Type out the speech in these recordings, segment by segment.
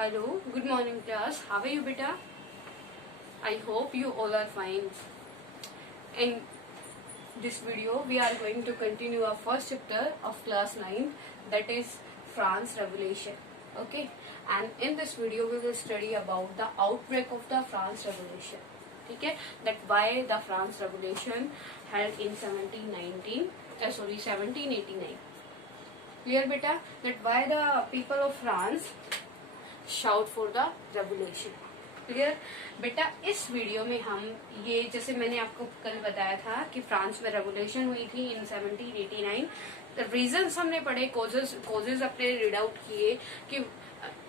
Hello, good morning class. How are you beta? I hope you all are fine. In this video, we are going to continue our first chapter of class 9, that is France Revolution. Okay, and in this video we will study about the outbreak of the France Revolution. Okay, that why the France Revolution held in 1789. Clear beta? That why the people of France shout for the revolution. Clear बेटा? इस video में हम ये, जैसे मैंने आपको कल बताया था कि फ्रांस में रेवोल्यूशन हुई थी इन 1789. रीजंस हमने पढ़े, कोजेज अपने रीड आउट किए कि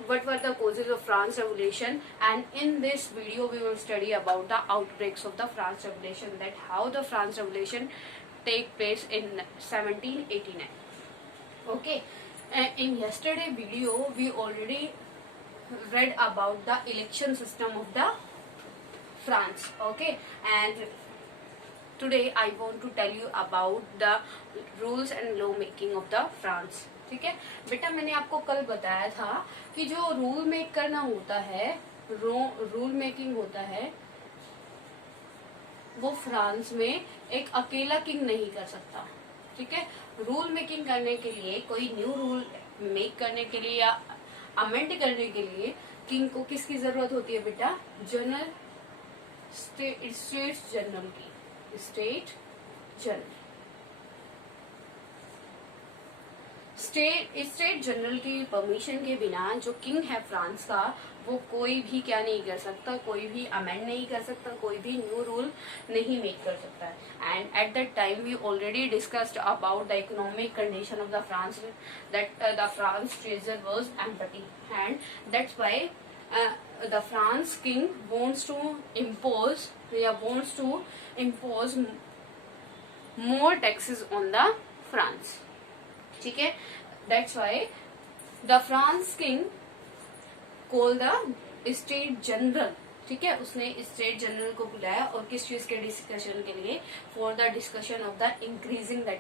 what were the causes of France Revolution, and in this video we will study about the outbreaks of the France Revolution, that how the France Revolution take place in 1789. Okay, in yesterday video we already read about the election system of the France. Okay, and today I want to tell you about the rules and law making of the France. ठीक है बेटा, मैंने आपको कल बताया था कि जो रूल मेक करना होता है, रूल मेकिंग होता है, वो फ्रांस में एक अकेला किंग नहीं कर सकता. ठीक है, रूल मेकिंग करने के लिए, कोई न्यू रूल मेक करने के लिए या अमेंड करने के लिए किंग को किसकी जरूरत होती है बेटा? जनरल, स्टेट जनरल की, स्टेट जनरल. स्टेट जनरल की परमिशन के बिना जो किंग है फ्रांस का, वो कोई भी क्या नहीं कर सकता, कोई भी अमेंड नहीं कर सकता, कोई भी न्यू रूल नहीं मेक कर सकता है. And at that time we already discussed about the economic condition of the France, that the France treasure was empty, and that's why the France king wants to impose more taxes on the France. ठीक है, that's why the France king called the state general. ठीक है, उसने state general को बुलाया और किस चीज के डिस्कशन के लिए? For the discussion of the increasing the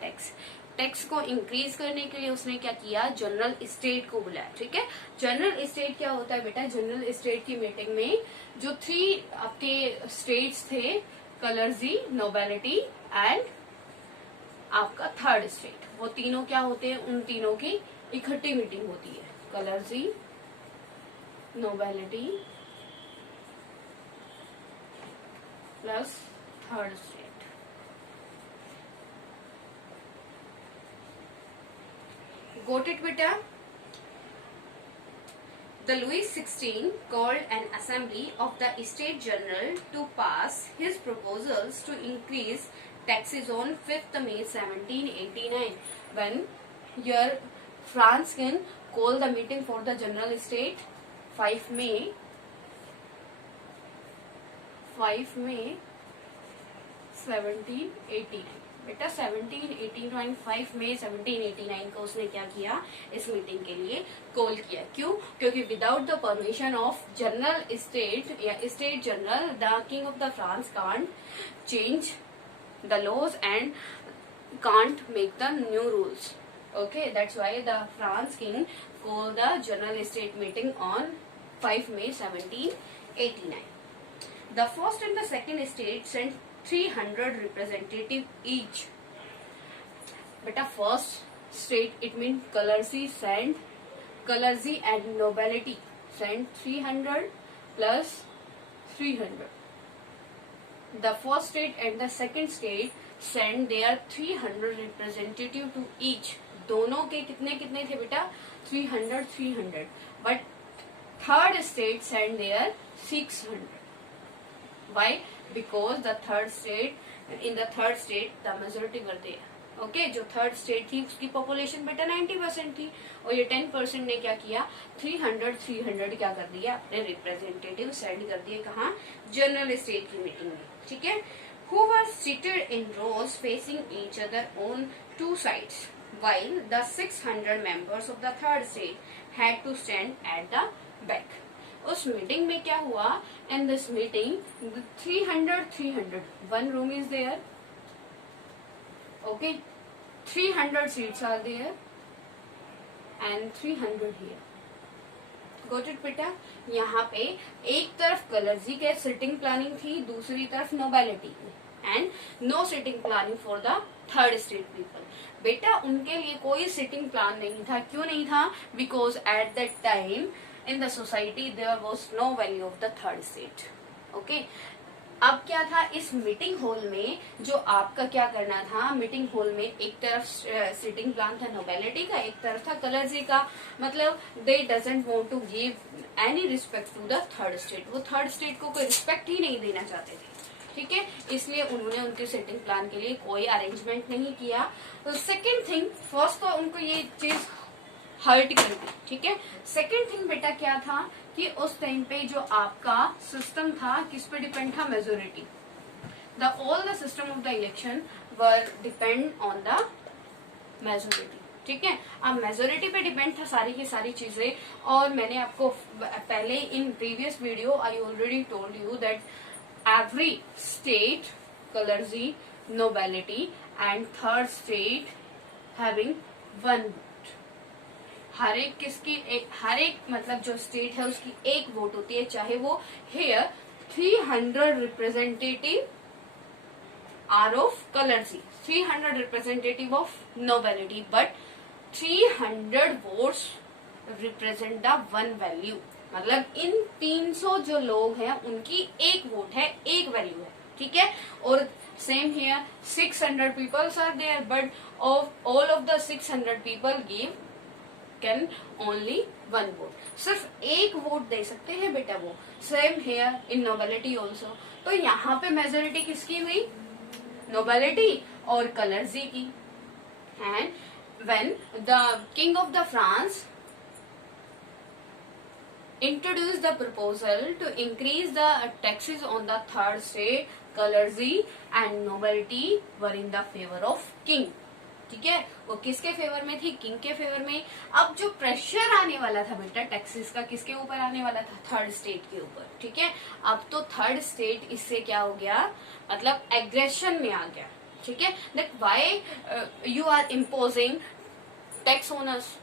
tax को इंक्रीज करने के लिए उसने क्या किया? जनरल स्टेट को बुलाया. ठीक है, जनरल स्टेट क्या होता है बेटा? जनरल स्टेट की मीटिंग में जो 3 आपके स्टेट्स थे, कलर्जी, नोबेलिटी एंड आपका थर्ड स्टेट, वो तीनों क्या होते हैं? उन तीनों की इकट्ठी मीटिंग होती है. Clergy, nobility plus third state. Got it beta? The Louis XVI called an assembly of the State General to pass his proposals to increase taxes on 5th May 1789. When your France king called the meeting for the general state 5 May 1789. बेटा 1789 5 मई 1789 को उसने क्या किया? इस meeting के लिए call किया. क्यों? क्योंकि without the permission of general state या state general, the king of the France can't change the laws and can't make the new rules. Okay, that's why the France king called the general state meeting on 5 May 1789. The first and the second state sent 300 representatives each. Beta, first state, it means Clergy and nobility sent 300 plus 300. The first state and the second state send their 300 representative to each. दोनों के कितने कितने थे बेटा? 300. But third state send their 600. Why? Because the third state, in the third state the majority were there. Okay, जो third state थी उसकी population बेटा 90% थी, और ये 10% ने क्या किया? 300 क्या कर दिया? अपने रिप्रेजेंटेटिव सेंड कर दिए. कहाँ? जनरल स्टेट की मीटिंग में. ठीक है, who were seated in rows facing each other on 2 sides, while the 600 members of the third state had to stand at the back. उस मीटिंग में क्या हुआ? In this meeting 300 one room is there. Okay, 300 seats are there and 300 here. Got it बेटा? यहाँ पे एक तरफ कलर्जी के सिटिंग प्लानिंग थी, दूसरी तरफ nobility and no sitting planning for the third state people. बेटा उनके लिए कोई सिटिंग प्लान नहीं था। क्यों नहीं था? Because at that time in the society there was no value of the third state. Okay, अब क्या था इस मीटिंग हॉल में, जो आपका क्या करना था, मीटिंग हॉल में एक तरफ सिटिंग प्लान था नोबेलिटी का, एक तरफ था कलर्जी का। मतलब they doesn't want to give any respect to the third state. वो थर्ड स्टेट को कोई रिस्पेक्ट ही नहीं देना चाहते थे। ठीक है, इसलिए उन्होंने उनके सिटिंग प्लान के लिए कोई अरेंजमेंट नहीं किया। तो सेकेंड थिंग, फर्स्ट तो उनको ये चीज हर्ट कर दी। ठीक है, सेकेंड थिंग बेटा क्या था कि उस टाइम पे जो आपका सिस्टम था किस पे डिपेंड था? Majority. The all the system of the election were depend on the majority. ठीक है, अब मेजोरिटी पे डिपेंड था सारी की सारी चीजें। और मैंने आपको पहले in previous video I already told you that every state clergy, nobility and third state having one, हर एक किसकी हर एक मतलब जो स्टेट है उसकी एक वोट होती है, चाहे वो here 300 representative are of clergy, 300 representative of nobility, but 300 votes represent the one value. मतलब इन 300 जो लोग हैं उनकी एक वोट है, एक वैल्यू है। ठीक है, और same here 600 peoples are there, but of all of the 600 people give can only one vote, सिर्फ एक वोट दे सकते हैं बेटा वो। Same here in nobility also. तो यहाँ पे मेजोरिटी किसकी हुई? नोबेलिटी और कलर्जी की। And when the king of the France introduced the proposal to increase the taxes on the third state, clergy and nobility were in the favor of king। ठीक है, वो किसके फेवर में थी? किंग के फेवर में। अब जो प्रेशर आने वाला था बेटा टैक्सेस का, किसके ऊपर आने वाला था? थर्ड स्टेट के ऊपर। ठीक है, अब तो थर्ड स्टेट इससे क्या हो गया, मतलब एग्रेशन में आ गया। ठीक है, that why you are imposing tax on us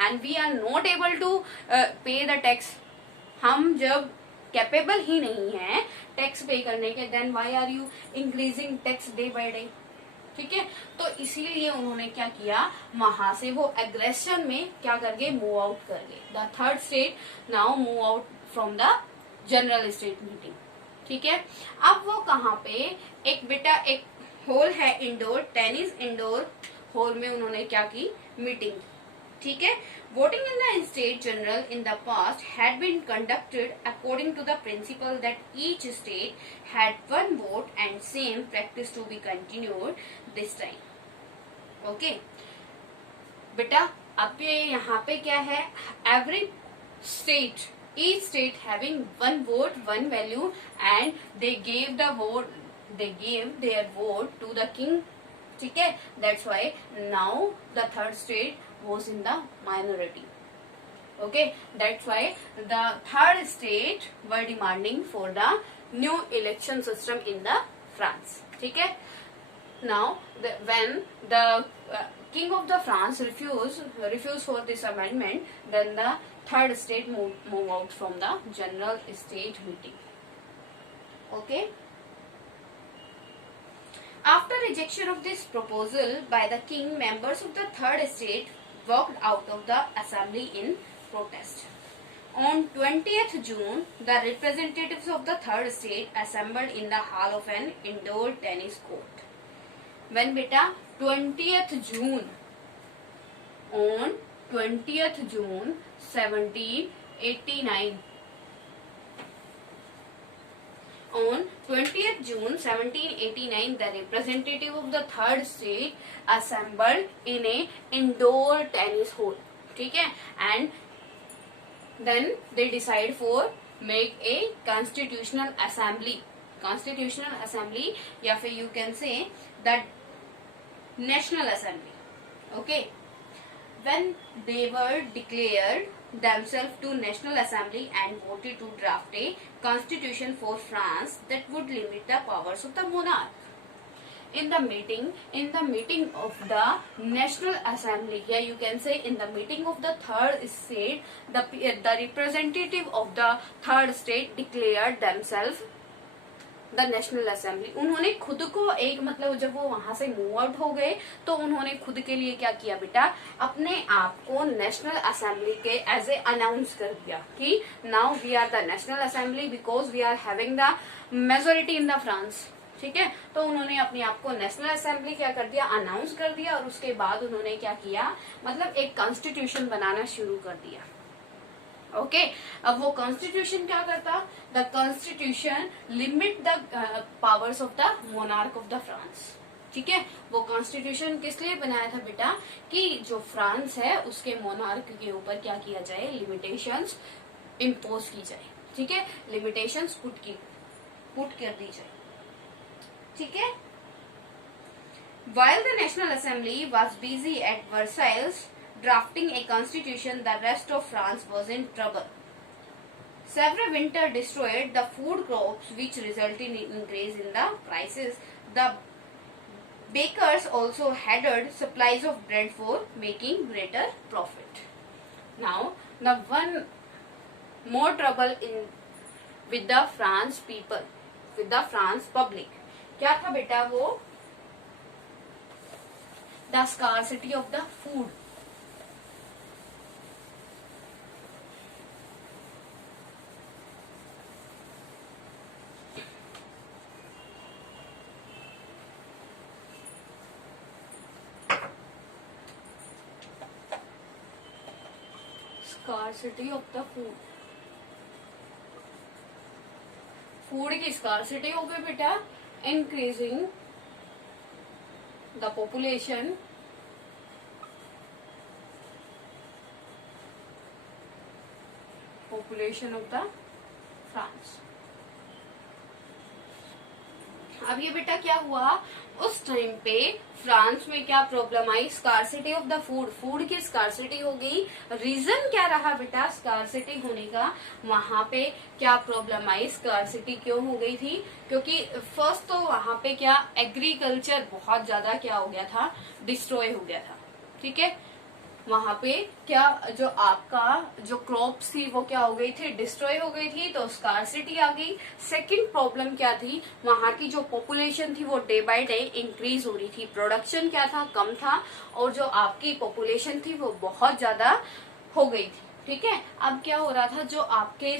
and we are not able to pay the tax. हम जब कैपेबल ही नहीं है टैक्स पे करने के, then why are you increasing tax day by day. ठीक है, तो इसीलिए उन्होंने क्या किया, वहां से वो एग्रेशन में क्या कर गए, मूव आउट कर गए। The third state now move out from the general state meeting. ठीक है, अब वो कहाँ पे, एक बेटा एक हॉल है इंडोर, टेनिस इंडोर हॉल में उन्होंने क्या की, मीटिंग। ठीक है, voting in the state general in the past had been conducted according to the principle that each state had one vote and same practice to be continued this time। okay बेटा अब ये यहाँ पे क्या है, every state, each state having one vote one value and they gave their vote to the king। ठीक है, that's why now the third state was in the minority। okay, that's why the third state were demanding for the new election system in the France। ठीक है, now when the king of the France refused for this amendment, then the third state move out from the general state meeting। okay, after rejection of this proposal by the king, members of the third state walked out of the assembly in protest। On 20th June, the representatives of the third state assembled in the hall of an indoor tennis court। When beta 20th June, on 20th June 1789, on 20th June 1789, the representative of the third state assembled in a indoor tennis hall। ठीक है, and then they decide for make a constitutional assembly या फिर you can say that national assembly। okay, when they were declared themselves to National Assembly and voted to draft a constitution for France that would limit the powers of the monarch। in the meeting of the National Assembly, yeah, you can say in the meeting of the third state, the representative of the third state declared themselves the national assembly. उन्होंने खुद को एक मतलब जब वो वहां से move out हो गए तो उन्होंने खुद के लिए क्या किया बेटा, अपने आप को नेशनल असेंबली के एज ए अनाउंस कर दिया कि now we are the national assembly because we are having the majority in the France. ठीक है, तो उन्होंने अपने आप को नेशनल असेंबली क्या कर दिया, अनाउंस कर दिया। और उसके बाद उन्होंने क्या किया, मतलब एक कॉन्स्टिट्यूशन बनाना शुरू कर दिया। ओके अब वो कॉन्स्टिट्यूशन क्या करता, the constitution limit the powers of the monarch of the France. ठीक है, वो कॉन्स्टिट्यूशन किस लिए बनाया था बेटा, कि जो फ्रांस है उसके मोनार्क के ऊपर क्या किया जाए, लिमिटेशंस इम्पोज की जाए। ठीक है, लिमिटेशंस पुट कर दी जाए। ठीक है, while the National Assembly was busy at Versailles drafting a constitution, the rest of France was in trouble. Severe winter destroyed the food crops, which resulted in increase in the prices. The bakers also hoarded supplies of bread for making greater profit. Now, the one more trouble with the France people, with the France public. क्या था बेटा वो, the scarcity of the food. Scarcity of the food, food की scarcity हो गई बेटा, increasing the population of the France. अब ये बेटा क्या हुआ, उस टाइम पे फ्रांस में क्या problem I, scarcity of the food, food की स्कार्सिटी हो गई। रीजन क्या रहा बेटा स्कार्सिटी होने का, वहां पे क्या प्रॉब्लम आई, स्कार्सिटी क्यों हो गई थी, क्योंकि फर्स्ट तो वहां पे क्या एग्रीकल्चर बहुत ज्यादा क्या हो गया था, डिस्ट्रॉय हो गया था। ठीक है, वहां पे क्या जो आपका जो क्रॉप्स थी वो क्या हो गई थी, डिस्ट्रॉय हो गई थी, तो स्कार्सिटी आ गई। सेकंड प्रॉब्लम क्या थी, वहां की जो पॉपुलेशन थी वो डे बाय डे इंक्रीज हो रही थी, प्रोडक्शन क्या था, कम था, और जो आपकी पॉपुलेशन थी वो बहुत ज्यादा हो गई थी। ठीक है, अब क्या हो रहा था, जो आपके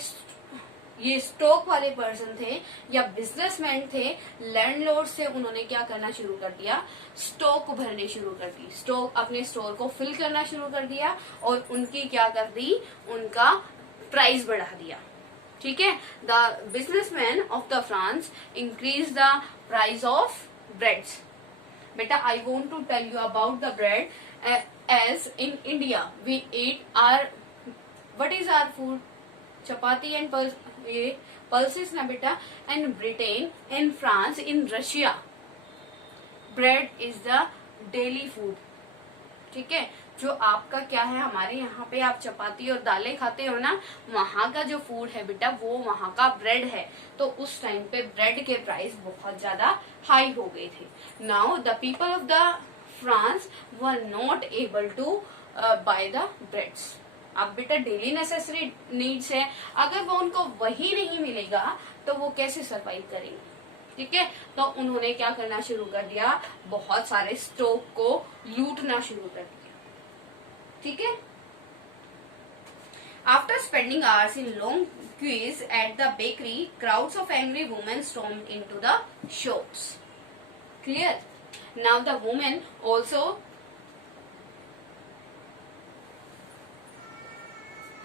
ये स्टॉक वाले पर्सन थे या बिजनेसमैन थे, लैंडलॉर्ड से उन्होंने क्या करना शुरू कर दिया, स्टॉक भरने शुरू कर दी, स्टॉक अपने स्टोर को फिल करना शुरू कर दिया और उनकी क्या कर दी, उनका प्राइस बढ़ा दिया। ठीक है, the businessman of the France increase the price of breads. बेटा I want to tell you about the bread as in India we eat are what is our food, chapati and pulses ना बेटा, and Britain, in France, in Russia bread is the daily food. ठीक है, जो आपका क्या है, हमारे यहाँ पे आप चपाती और दालें खाते हो ना, वहां का जो फूड है बेटा वो वहां का ब्रेड है। तो उस टाइम पे ब्रेड के प्राइस बहुत ज्यादा हाई हो गए थे। Now the people of the France were not able to buy the breads. अब बेटा डेली नेसेसरी नीड्स है, अगर वो उनको वही नहीं मिलेगा तो वो कैसे सरवाइव करेंगे। ठीक है, तो उन्होंने क्या करना शुरू कर दिया, बहुत सारे स्टॉक को लूटना शुरू कर दिया। ठीक है, after spending hours in long queues at the bakery, crowds of angry women stormed into the shops. Clear, now the women also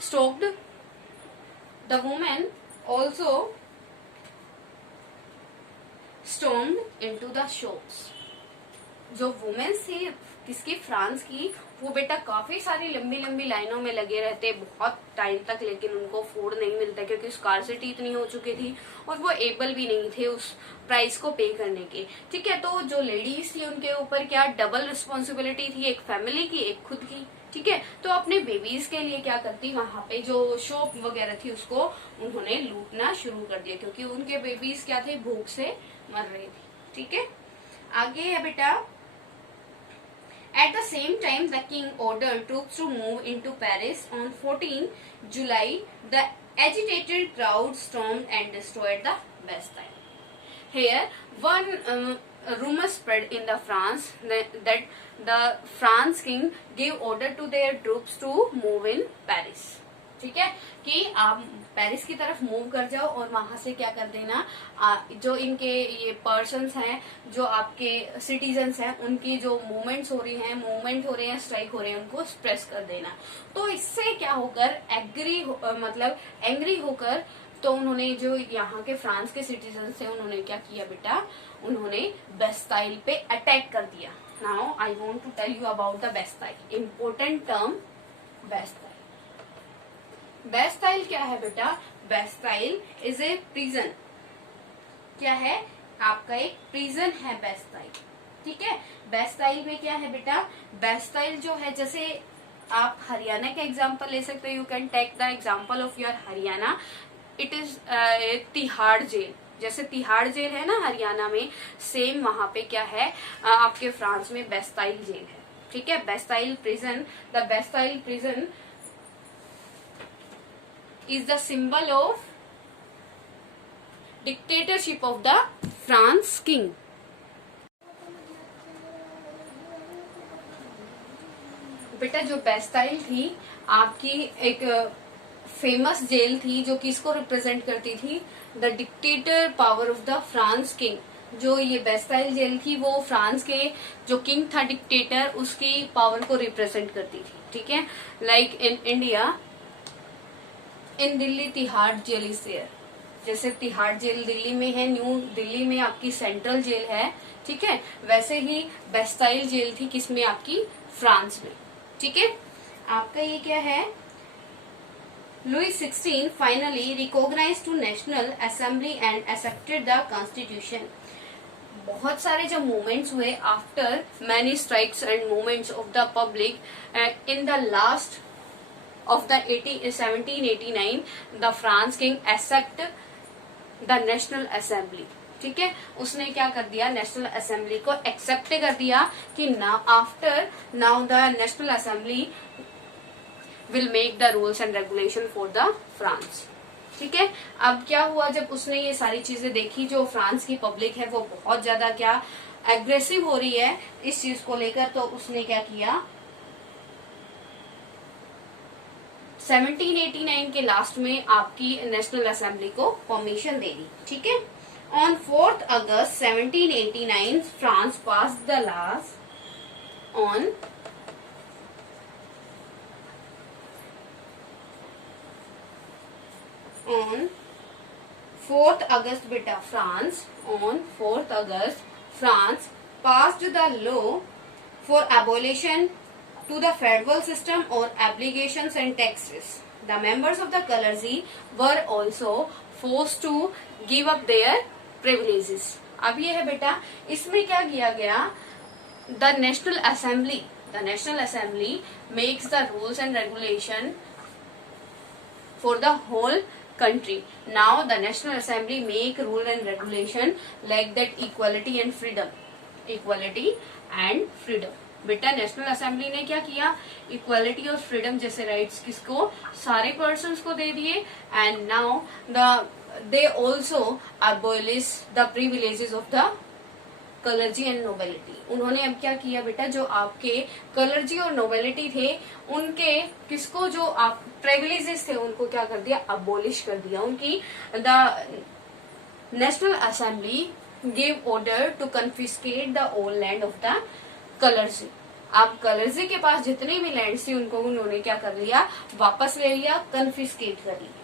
stocked, the women also stormed into the shops। जो womens थी किसकी, France की, वो बेटा काफी सारी लंबी लंबी लाइनों में लगे रहते बहुत टाइम तक, लेकिन उनको फूड नहीं मिलता क्योंकि स्कार्सिटी इतनी हो चुकी थी और वो एबल भी नहीं थे उस प्राइस को पे करने के। ठीक है, तो जो लेडीज थी उनके ऊपर क्या डबल रिस्पॉन्सिबिलिटी थी, एक फैमिली की एक खुद की। ठीक है, तो अपने बेबीज के लिए क्या करती, वहां पे जो शॉप वगैरह थी उसको उन्होंने लूटना शुरू कर दिया क्योंकि उनके बेबीज क्या थे, भूख से मर रहे थे। ठीक है, आगे है बेटा, at the same time the king ordered troops to move into Paris on 14 July. The agitated crowd stormed and destroyed the Bastille. Here one rumor spread in the France that the France king gave order to their troops to move in Paris. ठीक है, कि आप Paris की तरफ move कर जाओ और वहां से क्या कर देना, जो इनके ये पर्सन्स हैं, जो आपके सिटीजन्स हैं, उनकी जो मूवमेंट हो रही हैं, स्ट्राइक हो रहे हैं, उनको स्प्रेस कर देना। तो इससे क्या होकर मतलब एंग्री होकर, तो उन्होंने जो यहाँ के फ्रांस के सिटीजन थे, उन्होंने क्या किया बेटा, उन्होंने बेस्टाइल पे अटैक कर दिया। Now I want to tell you about the Bastille, important term Bastille. Bastille क्या है बेटा, बेस्टाइल इज ए प्रिजन। क्या है, आपका एक प्रिजन है बेस्टाइल। ठीक है, बेस्टाइल में क्या है बेटा, बेस्टाइल जो है, जैसे आप हरियाणा का एग्जांपल ले सकते हो, you can take the example of your Haryana, it is Tihar jail. जैसे तिहाड़ जेल है ना हरियाणा में, सेम वहां पे क्या है, आपके फ्रांस में बेस्टाइल जेल है। ठीक है, Bastille prison, the Bastille prison is the symbol of dictatorship of the France king. बेटा जो बेस्टाइल थी आपकी एक फेमस जेल थी, जो किसको रिप्रेजेंट करती थी, the dictator power of the France king. जो ये बेस्टाइल जेल थी वो फ्रांस के जो किंग था डिक्टेटर, उसकी पावर को रिप्रेजेंट करती थी। ठीक है, like in India, in Delhi Tihar jail is there. जैसे तिहाड़ जेल दिल्ली में है, न्यू दिल्ली में आपकी सेंट्रल जेल है। ठीक है, वैसे ही बेस्टाइल जेल थी किसमें, आपकी फ्रांस में। ठीक है, आपका ये क्या है, Louis 16 finally recognised to national assembly and accepted the constitution. बहुत सारे जो मूवमेंट्स हुए after many strikes and movements of the public in the last of the 1789, the France king accept the national assembly। ठीक है, उसने क्या कर दिया, नेशनल असेंबली को एक्सेप्ट कर दिया कि now the national assembly will make the rules and regulation for the France. ठीक है, अब क्या हुआ, जब उसने ये सारी चीजें देखी, जो फ्रांस की पब्लिक है वो बहुत ज्यादा क्या एग्रेसिव हो रही है इस चीज को लेकर, तो उसने क्या किया, 1789 के लास्ट में आपकी नेशनल असेंबली को परमिशन दे दी। ठीक है, on 4 August 1789 France pass the laws on on 4th August बेटा France, on 4th August France passed the law for abolition to the federal system or obligations and taxes. The members of the clergy were also forced to give up their privileges. अब ये है बेटा, इसमें क्या किया गया, the national assembly makes the rules and regulation for the whole country. Now the national assembly make rule and regulation like that equality and freedom. बेटा national assembly ने क्या किया, इक्वालिटी और फ्रीडम जैसे राइट्स किसको, सारे पर्सन्स को दे दिए। And now they also abolish the privileges of the clergy and nobility. उन्होंने अब क्या किया बेटा, जो आपके कलर्जी और नोबेलिटी थे उनके किसको, जो आप प्रिविलेजेस थे उनको क्या कर दिया, अबॉलिश कर दिया उनकी। The national assembly give order to confiscate the old land of the clergy. अब कलर्जी के पास जितने भी लैंड थी उनको उन्होंने क्या कर लिया, वापस ले लिया, कन्फिस्केट कर लिया।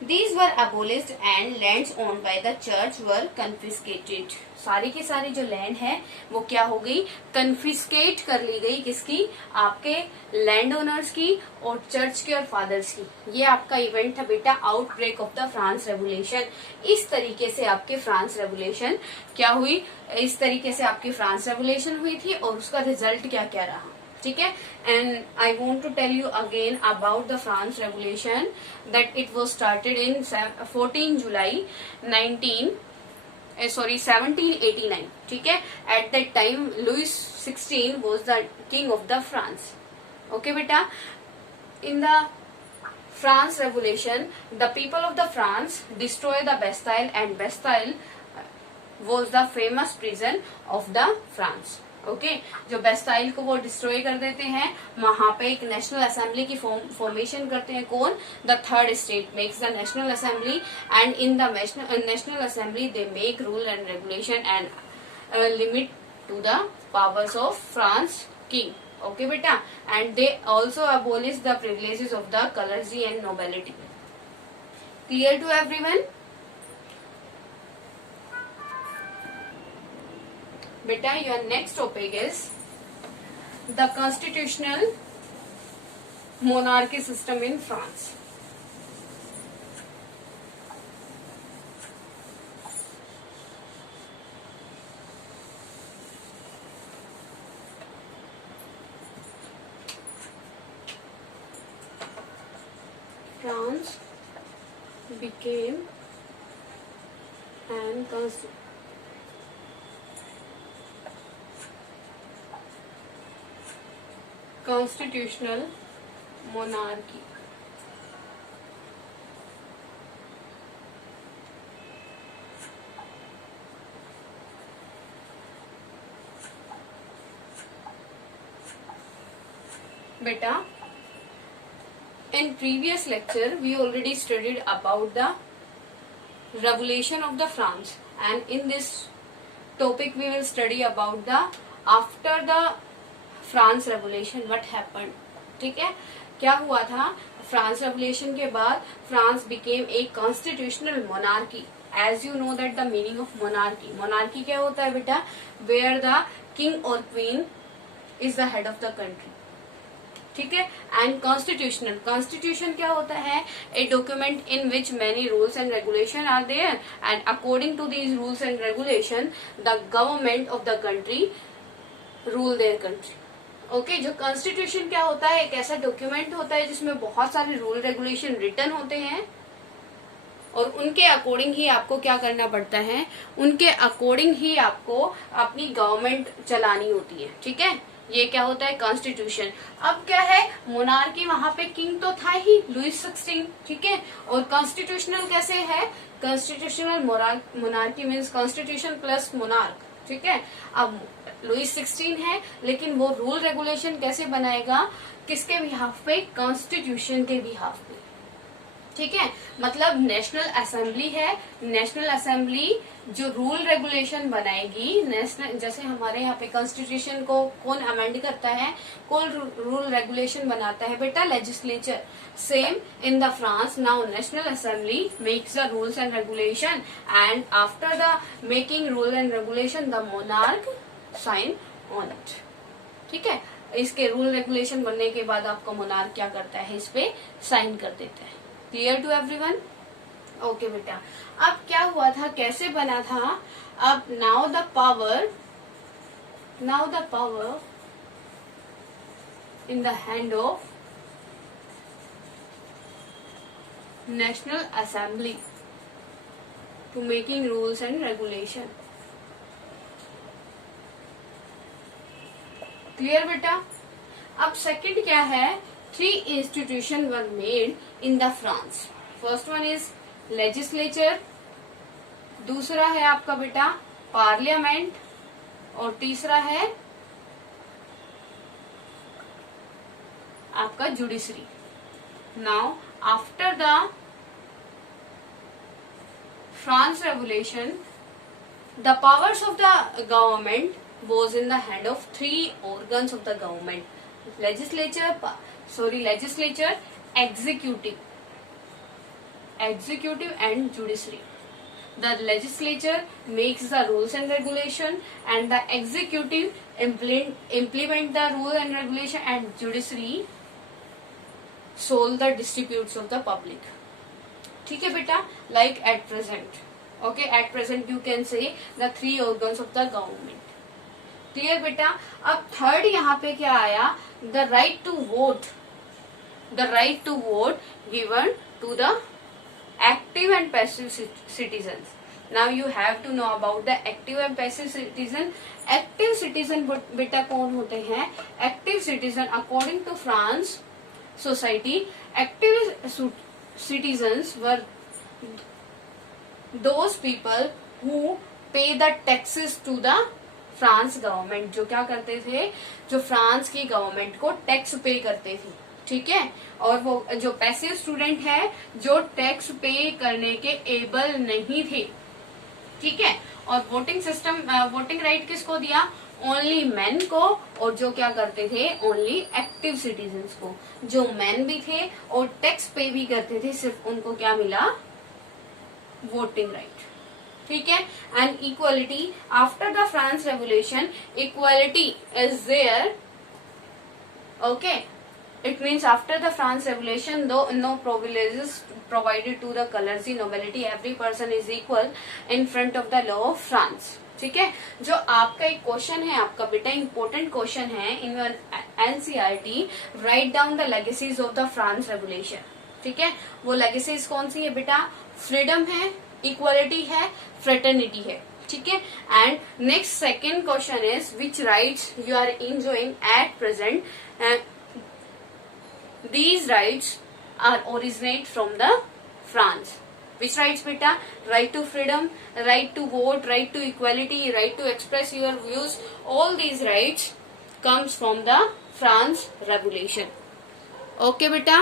These were abolished and lands owned by the church were confiscated. सारी की सारी जो लैंड है वो क्या हो गई, कन्फिस्केट कर ली गई, किसकी, आपके लैंड ओनर्स की और चर्च के और फादर्स की। ये आपका इवेंट था बेटा, outbreak of the France revolution. इस तरीके से आपके फ्रांस रेवोल्यूशन क्या हुई, इस तरीके से आपकी फ्रांस रेवोल्यूशन हुई थी और उसका रिजल्ट क्या क्या रहा। ठीक है, and I want to tell you again about the France revolution that it was started in 14 July 19 sorry 1789, ठीक है. At that time Louis XVI was the king of the France. Okay बेटा. In the France Revolution, the people of the France destroyed the Bastille, and Bastille was the famous prison of the France. Okay जो Bastille को वो destroy कर देते हैं, वहां पे एक नेशनल असेंबली की फॉर्मेशन करते हैं. कौन? The third state makes the national assembly, and in the national assembly they make rule and regulation and limit to the powers of France king. Okay बेटा. And they also abolish the privileges of the clergy and nobility. Clear to everyone? Beta, your next topic is the constitutional monarchy system in France. France became an constitutional monarchy. Beta, in previous lecture we already studied about the revolution of the France, and in this topic we will study about the after the France revolution what happened. ठीक है, क्या हुआ था France revolution के बाद? France became a constitutional monarchy. As you know that the meaning of monarchy. Monarchy क्या होता है बेटा? वेयर द किंग और queen is the head of the country. ठीक है. एंड कॉन्स्टिट्यूशनल, कॉन्स्टिट्यूशन क्या होता है? A document in which many rules and regulation are there, and according to these rules and regulation the government of the country rule their country. Okay जो constitution क्या होता है? एक ऐसा डॉक्यूमेंट होता है जिसमें बहुत सारे रूल रेगुलेशन रिटन होते हैं, और उनके अकॉर्डिंग ही आपको क्या करना पड़ता है? उनके अकॉर्डिंग ही आपको अपनी गवर्नमेंट चलानी होती है. ठीक है, ये क्या होता है? कॉन्स्टिट्यूशन. अब क्या है? मोनार्की, वहां पे किंग तो था ही, लुइस 16. ठीक है, और कॉन्स्टिट्यूशनल कैसे है? Constitutional monarchy means constitution plus monarch. ठीक है, अब लुइस 16 है, लेकिन वो रूल रेगुलेशन कैसे बनाएगा? किसके बिहाफ पे? कॉन्स्टिट्यूशन के बिहाफ पे. ठीक है, मतलब नेशनल असेंबली है, नेशनल असेंबली जो रूल रेगुलेशन बनाएगी. नेशनल जैसे हमारे यहाँ पे कॉन्स्टिट्यूशन को कौन अमेंड करता है? कौन रूल रेगुलेशन बनाता है बेटा? Legislature. Same in the France now national assembly makes the rules and regulation, and after the making rule and regulation the monarch sign on it. ठीक है, इसके रूल रेगुलेशन बनने के बाद आपका मोनार्क क्या करता है? इस पे साइन कर देता है. Clear to everyone? ओके बेटा, अब क्या हुआ था? कैसे बना था? अब now the power in the hand of national assembly to making rules and regulation. Clear बेटा? अब सेकंड क्या है? 3 institution were made in the France. First one is legislature, दूसरा है आपका बेटा पार्लियामेंट, और तीसरा है आपका judiciary. Now after the France revolution the powers of the government was in the hand of 3 organs of the government: legislature, executive and judiciary. The legislature makes the rules and regulation, and the executive implement the rule and regulation, and judiciary solve the disputes of the public. ठीक है बेटा? Like at present. Okay, at present you can say the 3 organs of the government. Clear बेटा? अब third यहाँ पे क्या आया? The right to vote. The right to vote given to the active and passive citizens. Now you have to know about the active and passive citizen. Active citizen बेटा कौन होते हैं? Active citizen according to France society, active citizens were those people who pay the taxes to the France government. जो क्या करते थे? जो France की गवर्नमेंट को टैक्स पे करते थे. ठीक है. और वो जो पैसिव स्टूडेंट है जो टैक्स पे करने के एबल नहीं थे. ठीक है. और वोटिंग सिस्टम, वोटिंग राइट किसको दिया? ओनली मैन को. और जो क्या करते थे? ओनली एक्टिव सिटीजन्स को. जो मैन भी थे और टैक्स पे भी करते थे, सिर्फ उनको क्या मिला? Voting right. ठीक है. And equality after the France revolution, equality is there. Okay. It means after the France Revolution, though no privileges provided to the clergy nobility, every person is equal in front of the law of France. ठीक है. जो आपका एक question है, आपका बेटा important question है in NCERT, write down the legacies of the France revolution. ठीक है. वो लेगेसीज कौन सी है बेटा? फ्रीडम है, इक्वालिटी है, फ्रेटर्निटी है. ठीक है. And next second question is which rights you are enjoying at present. These rights are originate from the France. Which rights beta? Right to freedom, right to vote, right to equality, right to express your views. All these rights comes from the France Revolution. Okay beta.